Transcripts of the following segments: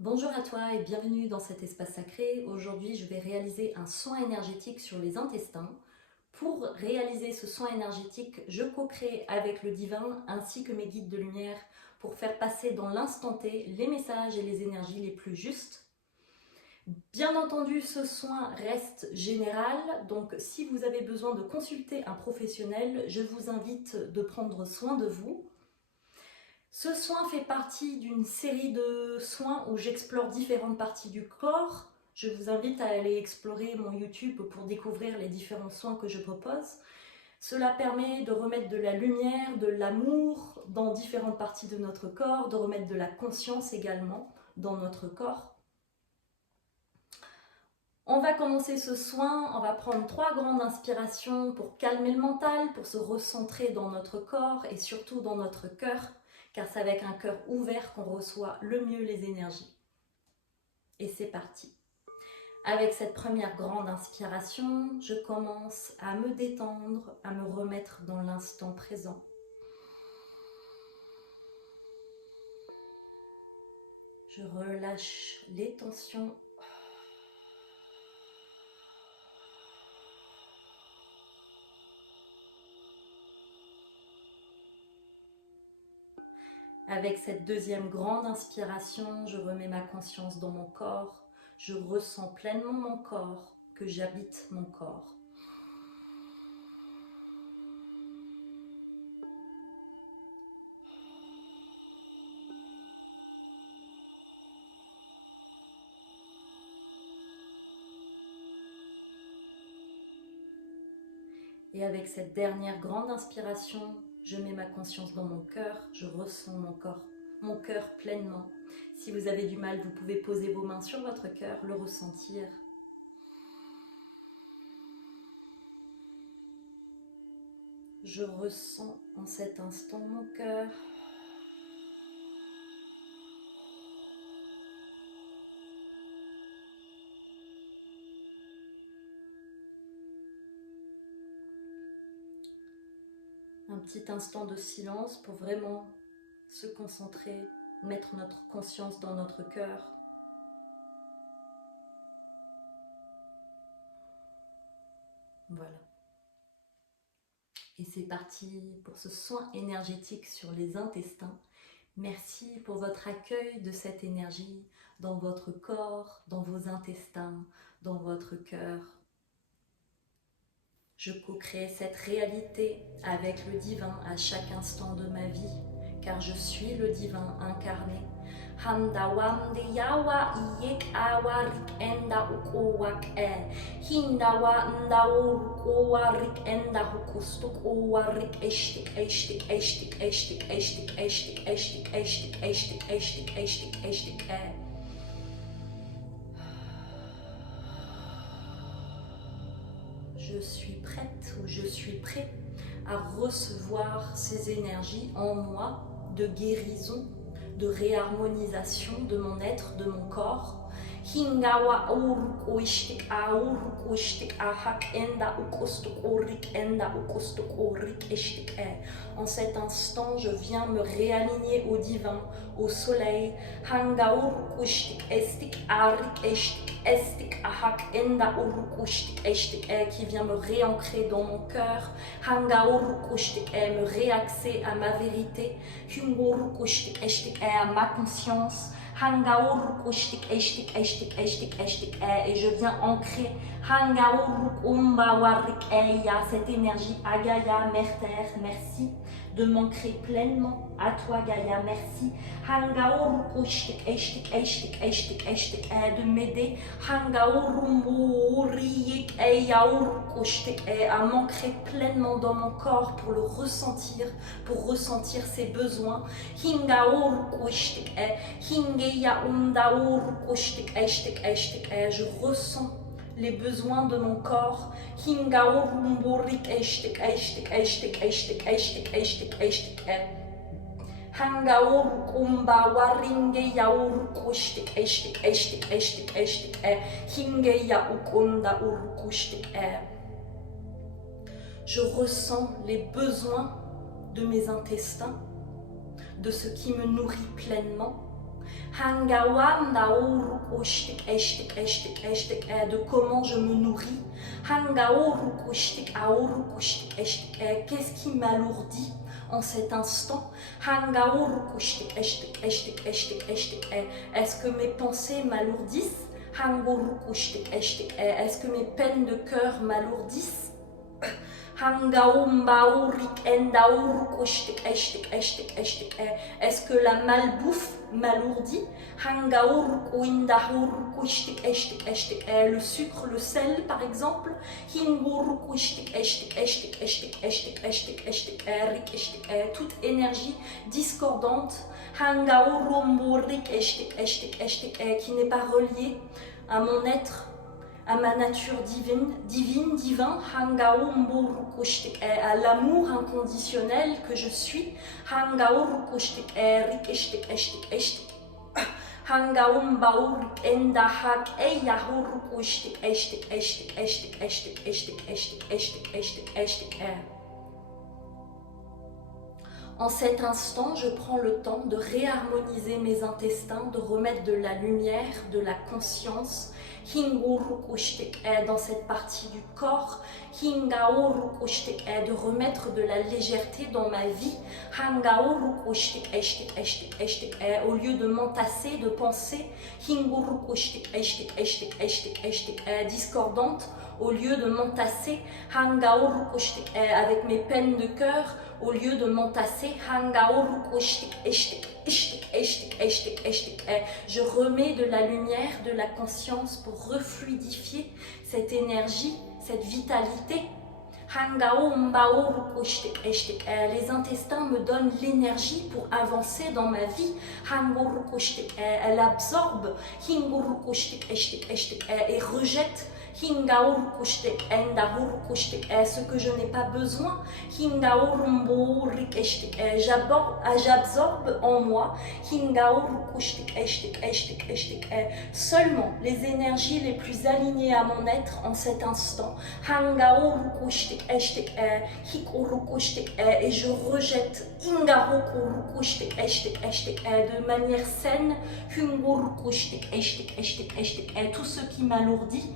Bonjour à toi et bienvenue dans cet espace sacré. Aujourd'hui, je vais réaliser un soin énergétique sur les intestins. Pour réaliser ce soin énergétique, je co-crée avec le divin ainsi que mes guides de lumière pour faire passer dans l'instant T les messages et les énergies les plus justes. Bien entendu, ce soin reste général, donc si vous avez besoin de consulter un professionnel, je vous invite de prendre soin de vous. Ce soin fait partie d'une série de soins où j'explore différentes parties du corps. Je vous invite à aller explorer mon YouTube pour découvrir les différents soins que je propose. Cela permet de remettre de la lumière, de l'amour dans différentes parties de notre corps, de remettre de la conscience également dans notre corps. On va commencer ce soin, on va prendre 3 grandes inspirations pour calmer le mental, pour se recentrer dans notre corps et surtout dans notre cœur, car c'est avec un cœur ouvert qu'on reçoit le mieux les énergies. Et c'est parti. Avec cette première grande inspiration, je commence à me détendre, à me remettre dans l'instant présent. Je relâche les tensions. Avec cette deuxième grande inspiration, je remets ma conscience dans mon corps. Je ressens pleinement mon corps, que j'habite mon corps. Et avec cette dernière grande inspiration, je mets ma conscience dans mon cœur, je ressens mon cœur pleinement. Si vous avez du mal, vous pouvez poser vos mains sur votre cœur, le ressentir. Je ressens en cet instant mon cœur. Un petit instant de silence pour vraiment se concentrer, mettre notre conscience dans notre cœur. Voilà. Et c'est parti pour ce soin énergétique sur les intestins. Merci pour votre accueil de cette énergie dans votre corps, dans vos intestins, dans votre cœur. Je co-crée cette réalité avec le divin à chaque instant de ma vie, car je suis le divin incarné. Handawam de yawa iyek awa rik enda ukowak hindawa ndao rukowa rik enda hukustuk owa rik eshtik eshtik eshtik eshtik eshtik eshtik eshtik eshtik eshtik eshtik eshtik eshtik Je suis prête ou je suis prêt à recevoir ces énergies en moi de guérison, de réharmonisation de mon être, de mon corps. Hingawa uruk oishtik auruk oishtik ahak enda ukostuk orik enda ukostuk orik eshtik. En cet instant, je viens me réaligner au divin, au soleil. Hanga uruk oishtik estik arik eshtik estik ahak enda uruk oishtik eshtik, qui vient me réancrer dans mon cœur. Hanga uruk oishtik, me réaxer à ma vérité. Hungo uruk oishtik eshtik, à ma conscience. Et je viens ancrer cette énergie à Gaïa, Mère Terre, merci de m'ancrer pleinement à toi Gaïa, merci de m'aider à m'ancrer pleinement dans mon corps pour le ressentir, pour ressentir ses besoins. Je ressens les besoins de mon corps. Je ressens les besoins de mes intestins, de ce qui me nourrit pleinement. de comment je me nourris. Qu'est-ce qui m'alourdit en cet instant? Est-ce que mes pensées m'alourdissent? Est-ce que mes peines de cœur m'alourdissent? Est-ce que la malbouffe m'alourdit? Le sucre, le sel par exemple. Toute énergie discordante qui n'est pas reliée à mon être, à ma nature divin, à l'amour inconditionnel que je suis. En cet instant, je prends le temps de réharmoniser mes intestins, de remettre de la lumière, de la conscience dans cette partie du corps, de remettre de la légèreté dans ma vie, au lieu de m'entasser de pensées discordantes, au lieu de m'entasser avec mes peines de cœur, au lieu de m'entasser, je remets de la lumière, de la conscience pour refluidifier cette énergie, cette vitalité. Les intestins me donnent l'énergie pour avancer dans ma vie. Elle absorbe et rejette ce que je n'ai pas besoin. J'absorbe en moi seulement les énergies les plus alignées à mon être en cet instant. Et je rejette de manière saine tout ce qui m'alourdit.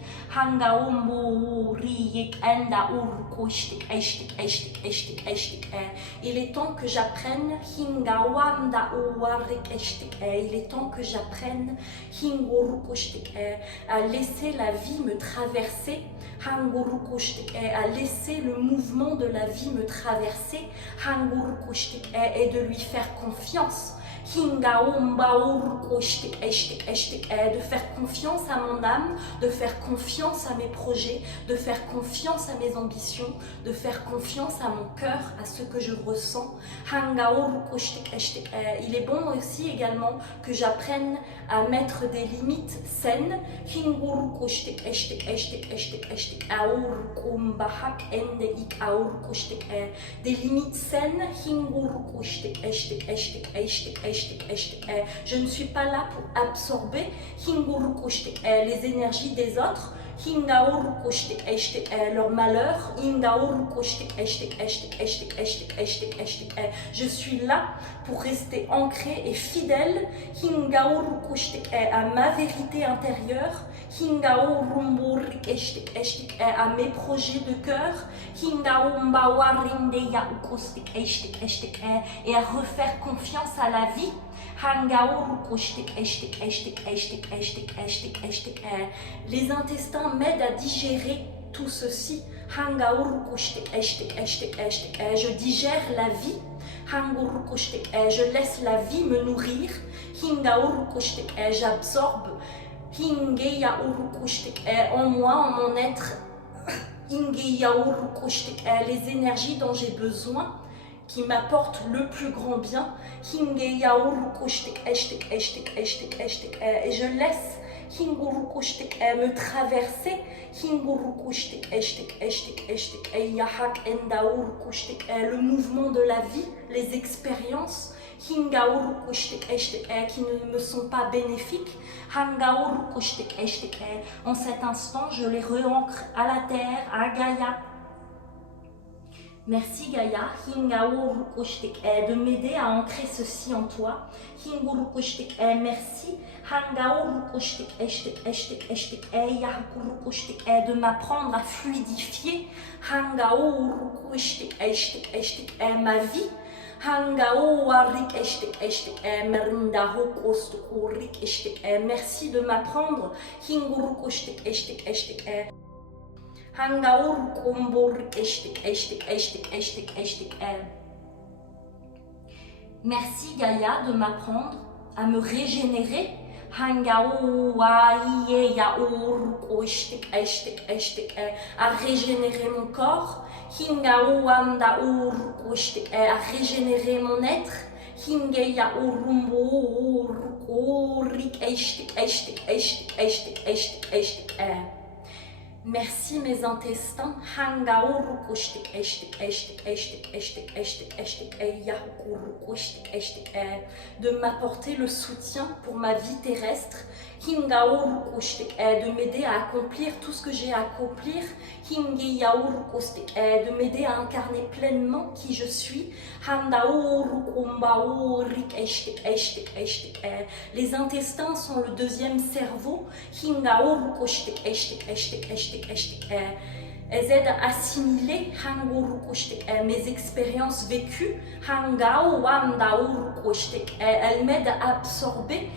Il est temps que j'apprenne à laisser la vie me traverser, à laisser le mouvement de la vie me traverser et de lui faire confiance. De faire confiance à mon âme, de faire confiance à mes projets, de faire confiance à mes ambitions, de faire confiance à mon cœur, à ce que je ressens. Il est bon aussi également que j'apprenne à mettre des limites saines. Des limites saines. Je ne suis pas là pour absorber les énergies des autres, leur malheur. Je suis là pour rester ancré et fidèle à ma vérité intérieure, à mes projets de cœur, et à refaire confiance à la vie. Les intestins m'aident à digérer tout ceci. Je digère la vie. Je laisse la vie me nourrir. J'absorbe en moi, en mon être, les énergies dont j'ai besoin, qui m'apportent le plus grand bien. Et je laisse me traverser le mouvement de la vie, les expériences qui ne me sont pas bénéfiques. En cet instant, je les re-ancre à la terre, à Gaïa. Merci Gaïa, de m'aider à ancrer ceci en toi. Merci de m'apprendre à fluidifier ma vie. Merci de m'apprendre merci Gaïa de m'apprendre à me régénérer. À régénérer mon corps, à régénérer mon être. Merci mes intestins de m'apporter le soutien pour ma vie terrestre, de m'aider à accomplir tout ce que j'ai à accomplir, de m'aider à incarner pleinement qui je suis. Les intestins sont le deuxième cerveau. Elles aident à assimiler mes expériences vécues. Elles m'aident à absorber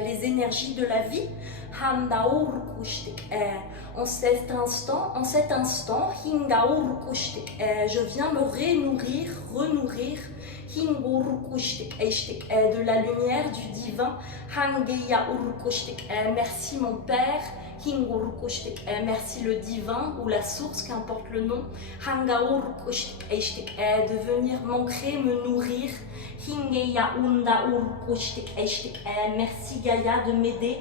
les énergies de la vie. En cet instant, je viens me renourrir de la lumière du divin. Merci mon Père. Merci le divin ou la source, qu'importe le nom. De venir m'ancrer, me nourrir. Merci Gaïa de m'aider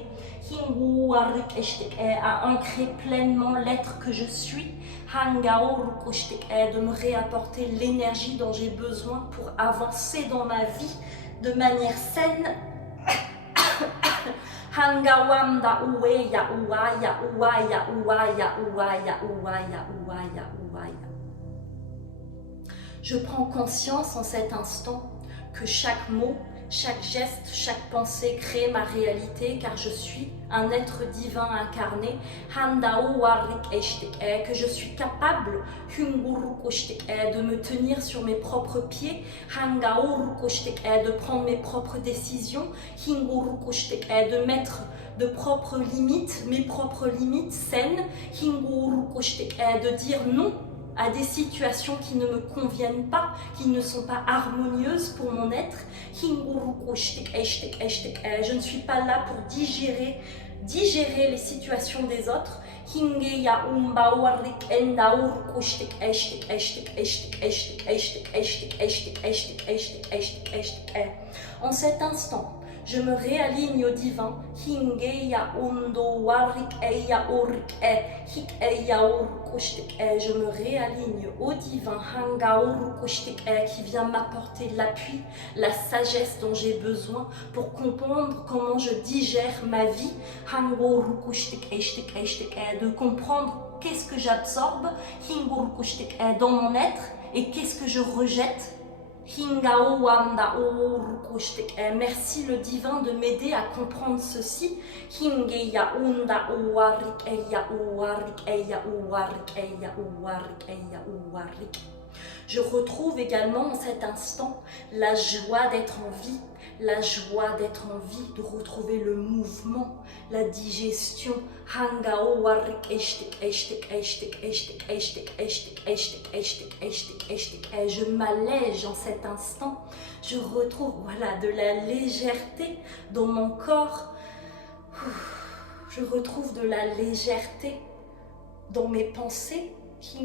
à ancrer pleinement l'être que je suis, de me réapporter l'énergie dont j'ai besoin pour avancer dans ma vie de manière saine. Je prends conscience en cet instant que chaque mot, chaque geste, chaque pensée crée ma réalité, car je suis un être divin incarné, que je suis capable de me tenir sur mes propres pieds, de prendre mes propres décisions, de propres limites, mes propres limites saines, de dire non à des situations qui ne me conviennent pas, qui ne sont pas harmonieuses pour mon être. Je ne suis pas là pour digérer les situations des autres. En cet instant, je me réaligne au divin. Je me réaligne au divin qui vient m'apporter l'appui, la sagesse dont j'ai besoin pour comprendre comment je digère ma vie, de comprendre qu'est-ce que j'absorbe dans mon être et qu'est-ce que je rejette. Merci le divin de m'aider à comprendre ceci. Je retrouve également en cet instant la joie d'être en vie, de retrouver le mouvement, la digestion. Je m'allège en cet instant, je retrouve de la légèreté dans mon corps, je retrouve de la légèreté dans mes pensées. Je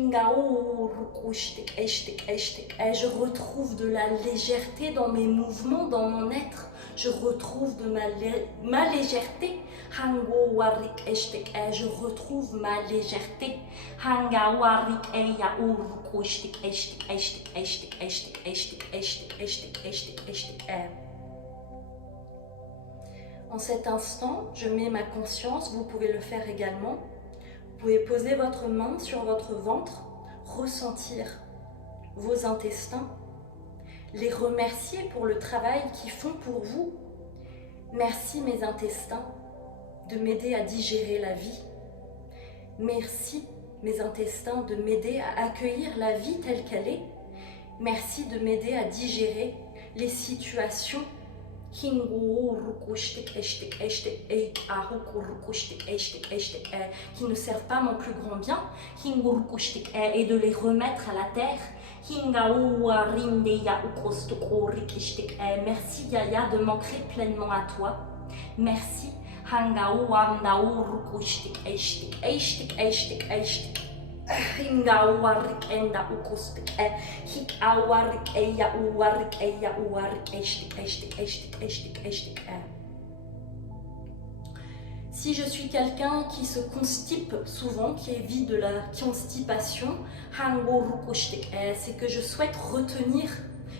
retrouve de la légèreté dans mes mouvements, dans mon être. Je retrouve de ma légèreté. Je retrouve ma légèreté. En cet instant, je mets ma conscience, vous pouvez le faire également. Vous pouvez poser votre main sur votre ventre, ressentir vos intestins, les remercier pour le travail qu'ils font pour vous. Merci mes intestins de m'aider à digérer la vie. Merci mes intestins de m'aider à accueillir la vie telle qu'elle est. Merci de m'aider à digérer les situations qui ne servent pas mon plus grand bien et de les remettre à la terre. Merci Gaïa de m'ancrer pleinement à toi. Merci. Si je suis quelqu'un qui se constipe souvent, qui vit de la constipation, c'est que je souhaite retenir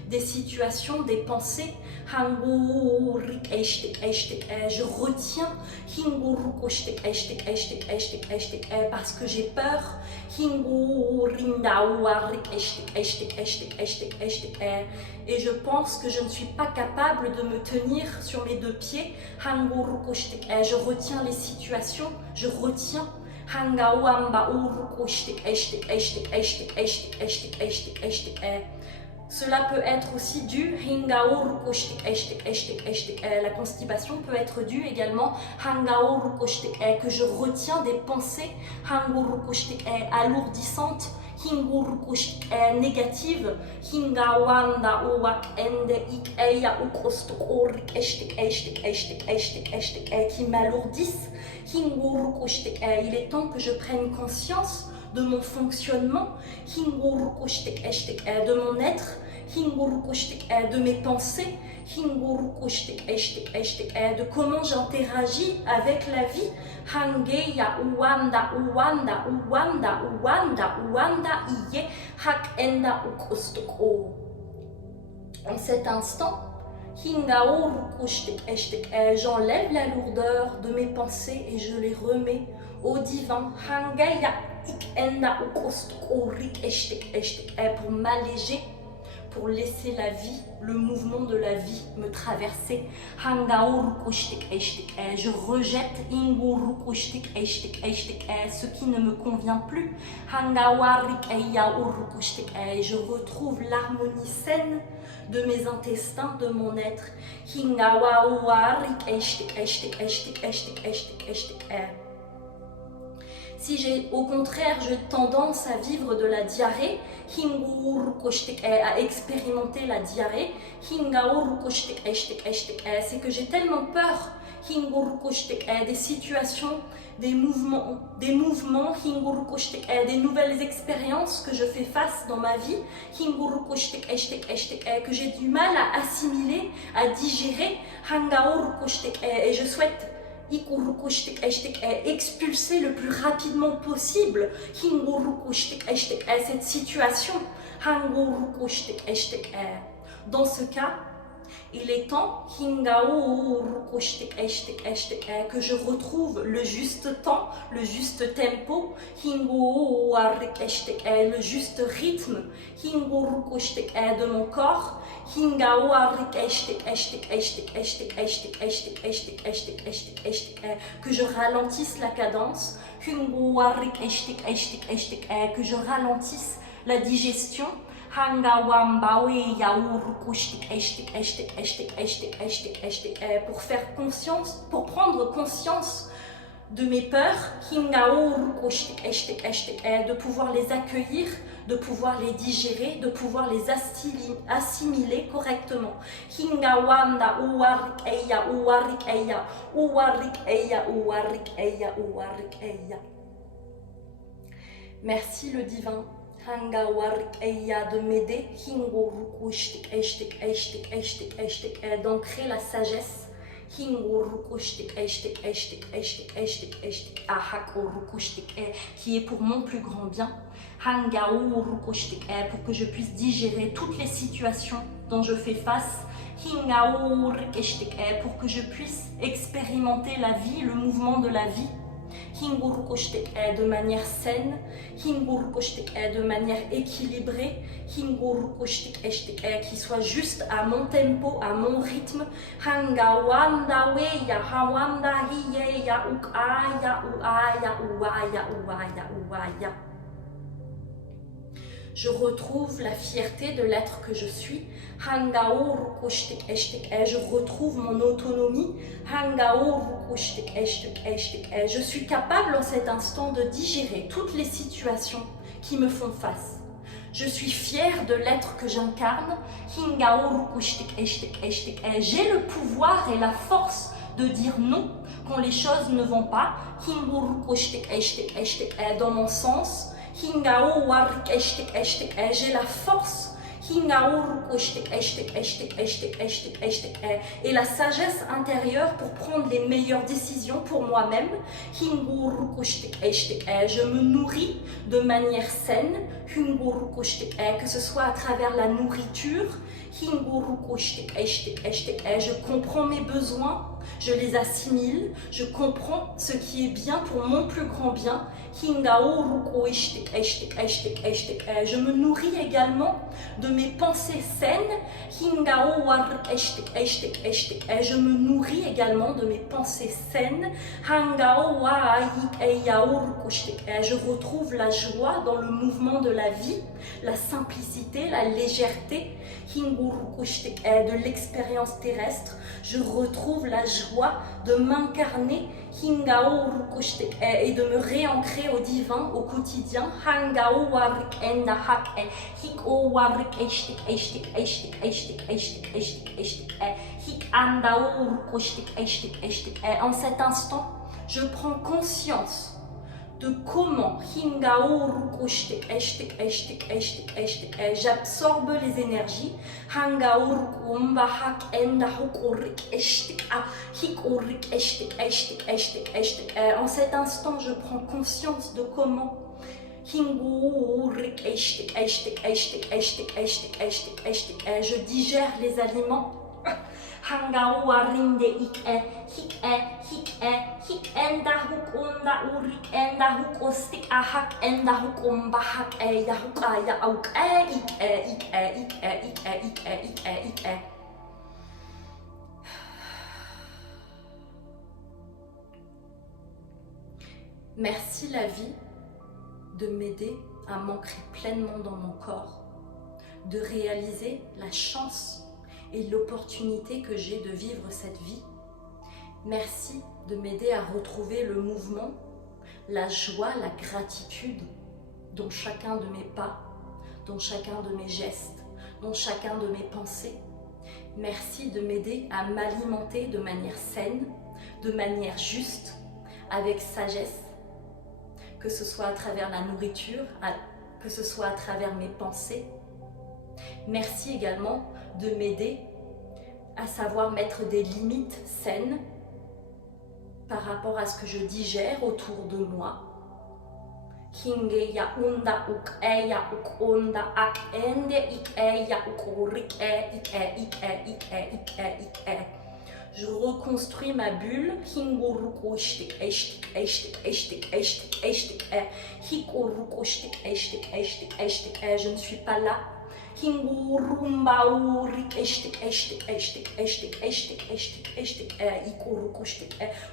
des situations, des pensées. Je retiens parce que j'ai peur. Et je pense que je ne suis pas capable de me tenir sur mes deux pieds. Je retiens les situations, je retiens. Cela peut être aussi dû, la constipation peut être due également que je retiens des pensées alourdissantes, négatives, qui m'alourdissent. Il est temps que je prenne conscience de mon fonctionnement, de mon être, de mes pensées, de comment j'interagis avec la vie. En cet instant, j'enlève la lourdeur de mes pensées et je les remets au divin pour m'alléger, pour laisser la vie, le mouvement de la vie me traverser. Je rejette ce qui ne me convient plus. Je retrouve l'harmonie saine de mes intestins, de mon être. Si j'ai au contraire j'ai tendance à vivre de la diarrhée, à expérimenter la diarrhée, c'est que j'ai tellement peur des situations, des mouvements, des nouvelles expériences que je fais face dans ma vie, que j'ai du mal à assimiler, à digérer, et je souhaite expulser le plus rapidement possible cette situation. Dans ce cas, il est temps que je retrouve le juste temps, le juste tempo, le juste rythme de mon corps, que je ralentisse la cadence, que je ralentisse la digestion, pour faire conscience, pour prendre conscience de mes peurs, de pouvoir les accueillir, de pouvoir les digérer, de pouvoir les assimiler correctement. Merci le divin de m'aider, d'ancrer la sagesse qui est pour mon plus grand bien, pour que je puisse digérer toutes les situations dont je fais face, pour que je puisse expérimenter la vie, le mouvement de la vie, de manière saine, de manière équilibrée, qui soit juste à mon tempo, à mon rythme. Je retrouve la fierté de l'être que je suis. Je retrouve mon autonomie. Je suis capable en cet instant de digérer toutes les situations qui me font face. Je suis fière de l'être que j'incarne. J'ai le pouvoir et la force de dire non quand les choses ne vont pas dans mon sens. J'ai la force et la sagesse intérieure pour prendre les meilleures décisions pour moi-même. Je me nourris de manière saine, que ce soit à travers la nourriture. Je comprends mes besoins, je les assimile, je comprends ce qui est bien pour mon plus grand bien. Je me nourris également de mes pensées saines. Je me nourris également de mes pensées saines. Je retrouve la joie dans le mouvement de la vie, la simplicité, la légèreté de l'expérience terrestre. Je retrouve la joie de m'incarner et de me réancrer au divin au quotidien. En cet instant, je prends conscience de comment j'absorbe les énergies. En cet instant, je prends conscience de comment je digère les aliments. Merci la vie de m'aider à m'ancrer pleinement dans mon corps, de réaliser la chance et l'opportunité que j'ai de vivre cette vie. Merci de m'aider à retrouver le mouvement, la joie, la gratitude dans chacun de mes pas, dans chacun de mes gestes, dans chacun de mes pensées. Merci de m'aider à m'alimenter de manière saine, de manière juste, avec sagesse, que ce soit à travers la nourriture, que ce soit à travers mes pensées. Merci également de m'aider à savoir mettre des limites saines par rapport à ce que je digère autour de moi. Je reconstruis ma bulle. Je ne suis pas là.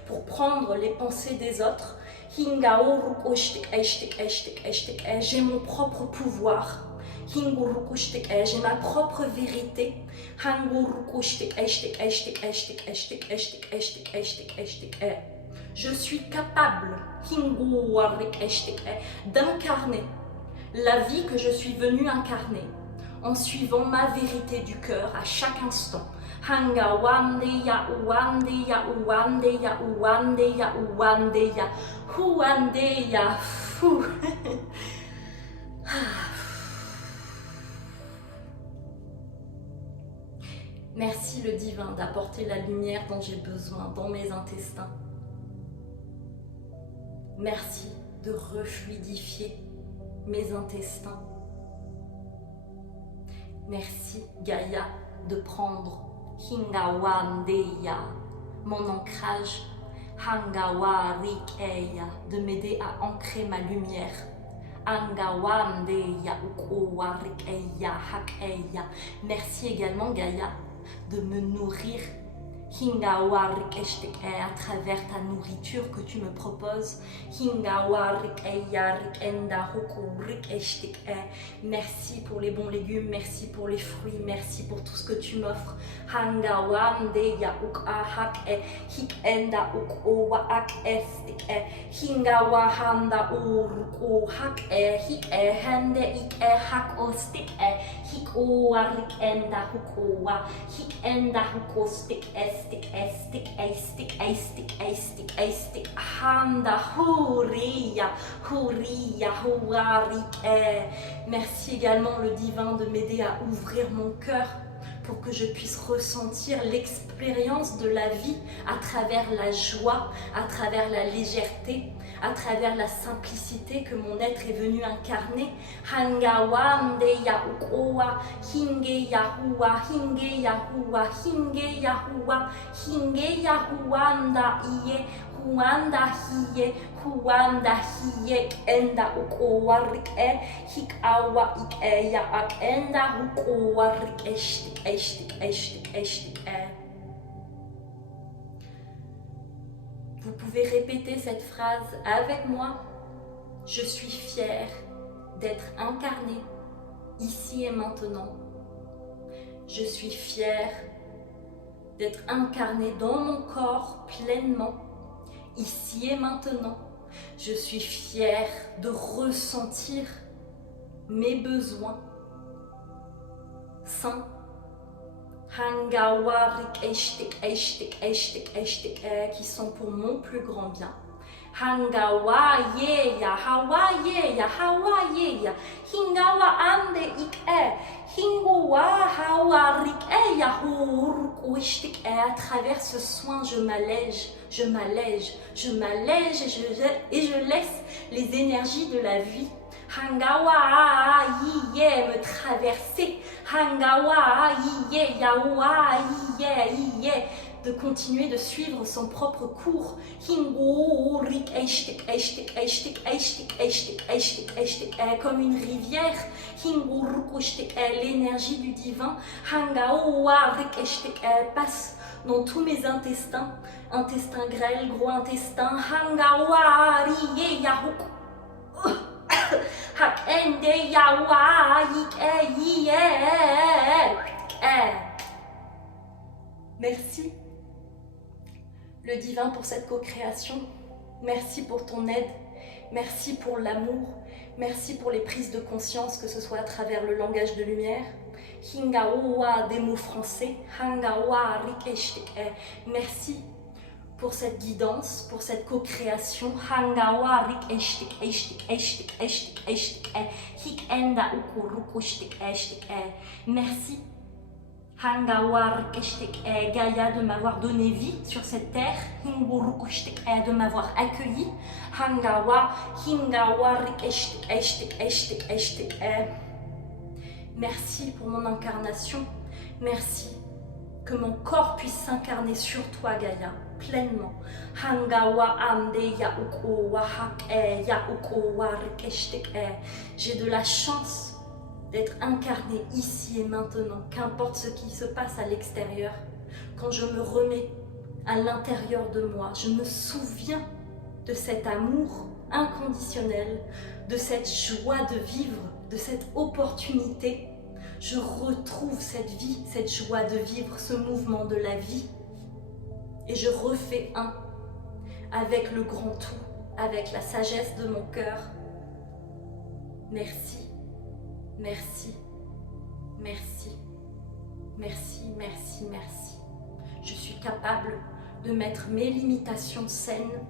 Pour prendre les pensées des autres. J'ai mon propre pouvoir. J'ai ma propre vérité. Je suis capable d'incarner la vie que je suis venue incarner en suivant ma vérité du cœur à chaque instant. Merci le divin d'apporter la lumière dont j'ai besoin dans mes intestins. Merci de refluidifier mes intestins. Merci Gaïa de prendre Hingawandeya, mon ancrage, Hangawa Rikeya, de m'aider à ancrer ma lumière. Angawandeya Ukowa Rikeya Hakeya. Merci également Gaïa de me nourrir Hingawarik à travers ta nourriture que tu me proposes. Hingawarik enda hokurik. Merci pour les bons légumes, merci pour les fruits, merci pour tout ce que tu m'offres. Hangawande ya ukahak hik enda ukowa ak estik hingawahanda uruko hak hik hende ik hak ostik hik owarik enda hukowa hik enda hukostik Stick, handa, huria, huarik. Merci également le divin de m'aider à ouvrir mon cœur pour que je puisse ressentir l'expérience de la vie à travers la joie, à travers la légèreté, à travers la simplicité que mon être est venu incarner. Hangawande ya ukowa, hinge yahua, hinge yahua, hinge yahua, hinge yahuanda iye, huanda hiye, huanda hiye, enda ukowa rike, hik awa ik ya ak enda ukowa rike, estik. Vous pouvez répéter cette phrase avec moi. Je suis fière d'être incarnée ici et maintenant. Je suis fière d'être incarnée dans mon corps pleinement ici et maintenant. Je suis fière de ressentir mes besoins sains. Hangawarik qui sont pour mon plus grand bien. Hangawayeya, hawayeya, hawayeya, hingawa ande ik hingowa hawarik yahurukuishtik à travers ce soin, je m'allège et je laisse les énergies de la vie Hangawa yiye me traverser, Hangawa yiye yawa yiye de continuer de suivre son propre cours. Hingorik comme une rivière. Hingorukushtik l'énergie du divin. Hangawarik passe dans tous mes intestins, intestin grêle, gros intestin. Hangawa yiye yahuk. Merci le divin pour cette co-création, merci pour ton aide, merci pour l'amour, merci pour les prises de conscience, que ce soit à travers le langage de lumière, Hingawa des mots français, Hangawa rikeshtik, merci pour cette guidance, pour cette co-création. Hangawa rikeshtik, hik enda ukurukushtik, merci. Hangawa rikeshtik, Gaïa de m'avoir donné vie sur cette terre. Hingurukushtik, de m'avoir accueilli. Hangawa, hingawa rikeshtik, merci pour mon incarnation. Merci que mon corps puisse s'incarner sur toi, Gaïa, pleinement. Hangawa ande ya ukowa hak ya ukowa rikeshtik. J'ai de la chance d'être incarnée ici et maintenant, qu'importe ce qui se passe à l'extérieur. Quand je me remets à l'intérieur de moi, je me souviens de cet amour inconditionnel, de cette joie de vivre, de cette opportunité. Je retrouve cette vie, cette joie de vivre, ce mouvement de la vie. Et je refais un avec le grand tout, avec la sagesse de mon cœur. Merci. Merci, merci, merci, merci. Je suis capable de mettre mes limitations saines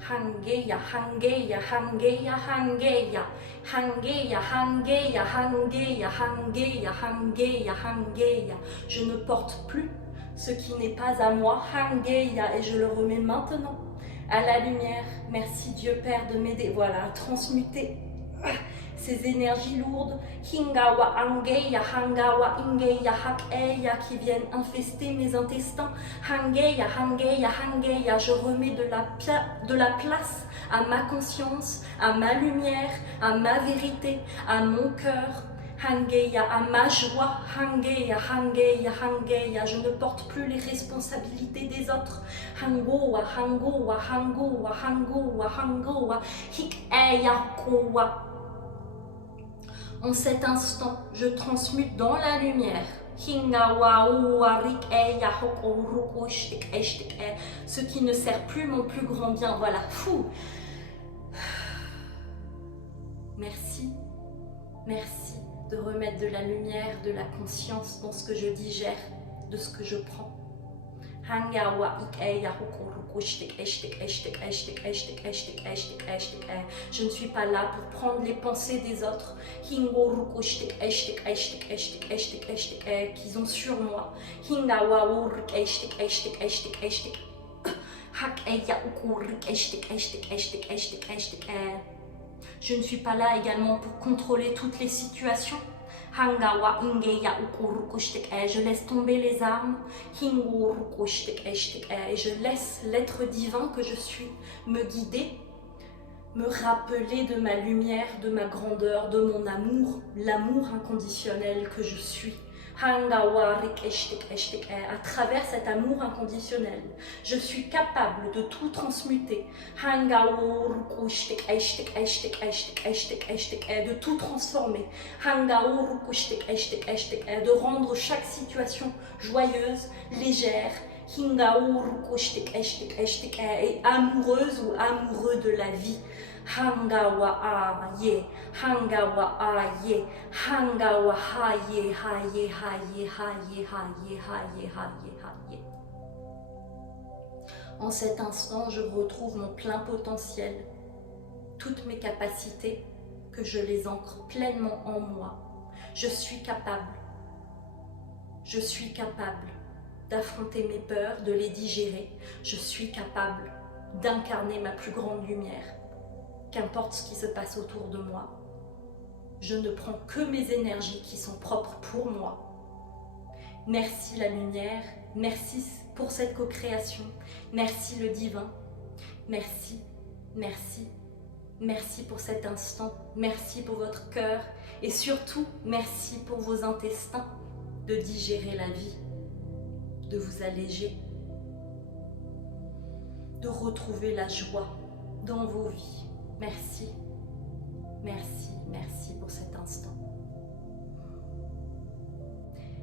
Hangeya, Hangeya, Hangeya, Hangeya, Hangeya, Hangeya, Hangeya, Hangeya, Hangeya, Hangeya. Je ne porte plus ce qui n'est pas à moi, Hangeya, et je le remets maintenant à la lumière. Merci Dieu Père de m'aider, voilà, à transmuter ces énergies lourdes, Hingawa, Angeya, Hangawa, Ingeya, Hakeya, qui viennent infester mes intestins, Hangeya, Hangeya, Hangeya, je remets de la place à ma conscience, à ma lumière, à ma vérité, à mon cœur, Hangeya, à ma joie, Hangeya, Hangeya, Hangeya, je ne porte plus les responsabilités des autres, Hangowa, Hangowa, Hangowa, Hangowa, Hangowa, Hikeya, Kowa. En cet instant, je transmute dans la lumière ce qui ne sert plus mon plus grand bien. Voilà, fou. Merci, merci de remettre de la lumière, de la conscience dans ce que je digère, de ce que je prends. Je ne suis pas là pour prendre les pensées des autres qu'ils ont sur moi. Je ne suis pas là également pour contrôler toutes les situations. Je laisse tomber les armes et je laisse l'être divin que je suis me guider, me rappeler de ma lumière, de ma grandeur, de mon amour, l'amour inconditionnel que je suis. À travers cet amour inconditionnel, je suis capable de tout transmuter, de tout transformer, de rendre chaque situation joyeuse, légère, et amoureuse ou amoureux de la vie. Hangawa aye, Hangawa aye, Hangawa haye, haye, haye, haye, haye, haye, haye, haye. En cet instant, je retrouve mon plein potentiel, toutes mes capacités, que je les ancre pleinement en moi. Je suis capable d'affronter mes peurs, de les digérer. Je suis capable d'incarner ma plus grande lumière. Qu'importe ce qui se passe autour de moi, je ne prends que mes énergies qui sont propres pour moi. Merci la lumière, merci pour cette co-création, merci le divin, merci, merci, merci pour cet instant, merci pour votre cœur et surtout merci pour vos intestins de digérer la vie, de vous alléger, de retrouver la joie dans vos vies. Merci, merci, merci pour cet instant.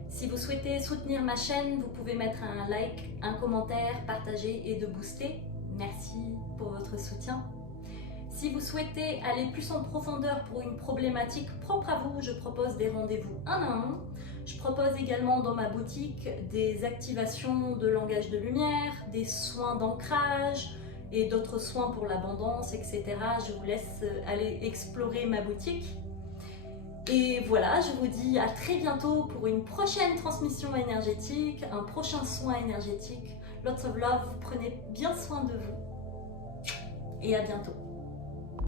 Si vous souhaitez soutenir ma chaîne, vous pouvez mettre un like, un commentaire, partager et de booster. Merci pour votre soutien. Si vous souhaitez aller plus en profondeur pour une problématique propre à vous, je propose des rendez-vous 1 à 1. Je propose également dans ma boutique des activations de langage de lumière, des soins d'ancrage, et d'autres soins pour l'abondance, etc. Je vous laisse aller explorer ma boutique. Et voilà, je vous dis à très bientôt pour une prochaine transmission énergétique, un prochain soin énergétique. Lots of love, prenez bien soin de vous. Et à bientôt.